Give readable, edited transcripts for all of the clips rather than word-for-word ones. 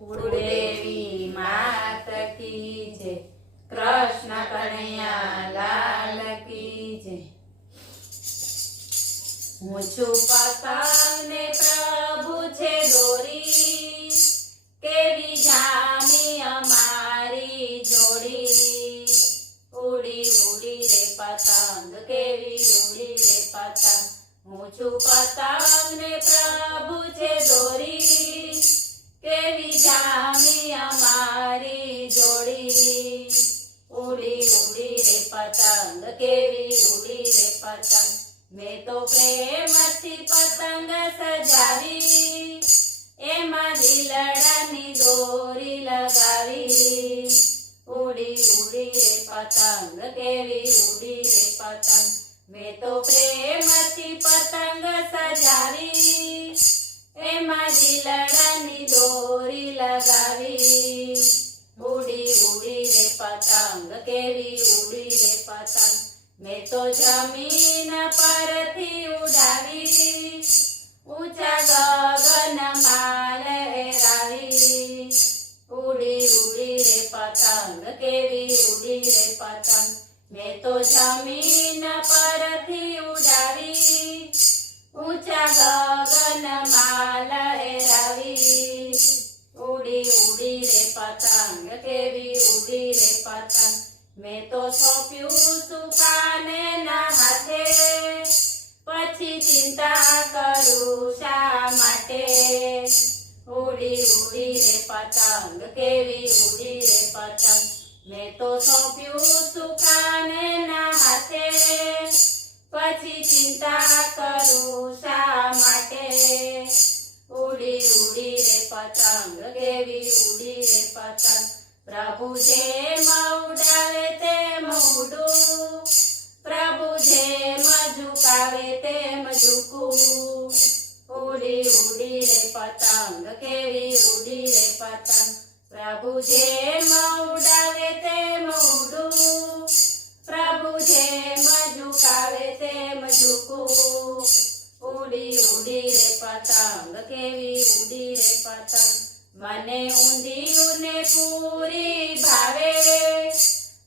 कुलदेवी मात की जय, कृष्ण कन्हैया लाल की जय। હું છું પતંગ ને પ્રભુ છે દોરી, કેવી જામી અમારી જોડી, ઉડી ઉડી રે પતંગ કેવી ઉડી રે પતંગ। હું છું પતંગ ને પ્રભુ છે દોરી, કેવી જામી અમારી જોડી, ઉડી ઉડી રે પતંગ કેવી ઉડી રે પતંગ। મેં તો પ્રેમથી પતંગ સજાવી, એમાં દિલડાની દોરી લગાવી, ઉડી ઉડી રે પતંગ કેવી ઉડી રે પતંગ। મેં તો પ્રેમથી પતંગ સજાવી, એમાં દિલડાની દોરી લગાવી, ઉડી ઉડી રે પતંગ કેવી ઉડી રે પતંગ। મેં તો જમીન પરથી ઉડાવી, ઊંચા ગગનમાં લહેરાવી, ઉડી ઉડી રે પતંગ કેવી ઉડી રે પતંગ। મેં તો જમીન પરથી ઉડાવી, ઊંચા ગગનમાં લહેરાવી, ઉડી ઉડી રે પતંગ કેવી ઉડી રે પતંગ। મેં તો સોંપ્યું સુકાને ના હાથે, પછી ચિંતા કરું શા માટે, ઉડી ઉડી રે પતંગ કેવી ઉડી રે પતંગ। મેં તો સોંપ્યું સુકાને ના હાથે, પછી ચિંતા કરું શા માટે, ઉડી ઉડી રે પતંગ કેવી ઉડી રે પતંગ। પ્રભુ જેમ ઉડાવે તેમ ઉડું, પ્રભુ જેમ ઝુકાવે તેમ ઝૂકું, ઉડી ઉડી રે પતંગ કેવી ઉડી રે પતંગ। પ્રભુ જેમ ઉડાવે તેમ ઉડું, પ્રભુ જેમ ઝુકાવે તેમ ઝૂકું, ઉડી ઉડી રે પતંગ કેવી ઉડી રે પતંગ। મને ઊંધિયું ને પૂરી ભાવે,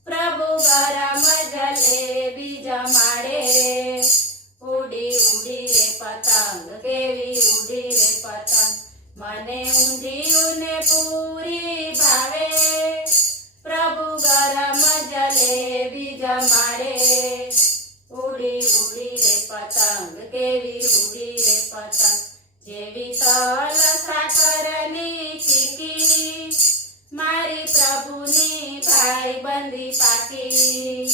પ્રભુ ગરમ જલેબી જમાડે, ઉડી ઉડી રે પતંગ કેવી ઉડી રે પતંગ। મને ઊંધિયું ને પૂરી ભાવે, પ્રભુ ગરમ જલેબી જમાડે, ઉડી ઉડી રે પતંગ કેવી ઉડી રે પતંગ। જેવી તલ સાકરની ચીકી, મારી પ્રભુની ભાઈબંધી પાકી,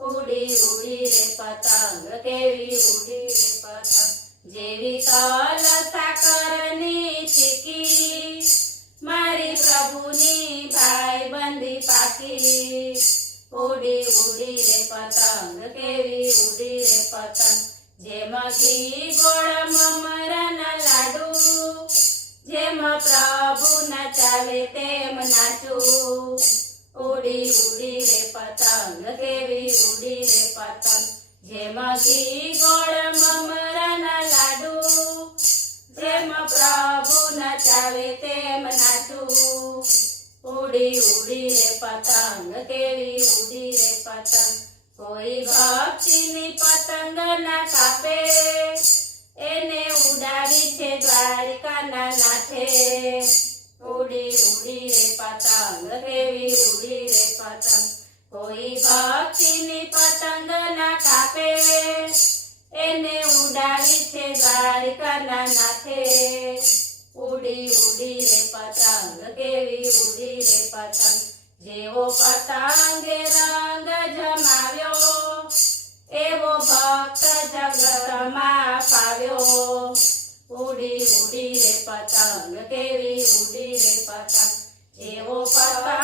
ઉડી ઉડી રે પતંગ કેવી ઉડી રે પતંગ। જેવી તલ સાકરની ચીકી, મારી પ્રભુની ભાઈબંધી પાકી, ઉડી ઉડી રે પતંગ કેવી ઉડી રે પતંગ। જેમ ઘી ગોળ મમરાના લાડુ, જેમ પ્રભુ નચાવે તેમ નાચું, ઉડી ઉડી રે પતંગ કેવી ઉડી રે પતંગ। જેમ ઘી ગોળ મમરાના લાડુ, જેમ પ્રભુ નચાવે તેમ નાચું, ઉડી ઉડી રે પતંગ કેવી ઉડી રે પતંગ। કોઈ ભક્તિની પતંગ ના કાપે, એને ઉડાવી છે દ્વારિકાના નાથે, ઉડી ઉડી રે પતંગ કેવી ઉડી રે પતંગ। કોઈ ભક્તિની પતંગ ના કાપે, એને ઉડાવી છે દ્વારિકાના નાથે, ઉડી ઉડી રે પતંગ કેવી ઉડી રે પતંગ। જેવો પતંગે રંગ જમાવ્યો, એવો ભક્ત જગતમાં પાવ્યો, ઉડી ઉડી રે પતંગ કેવી ઉડી રે પતંગ। જેવો પતંગ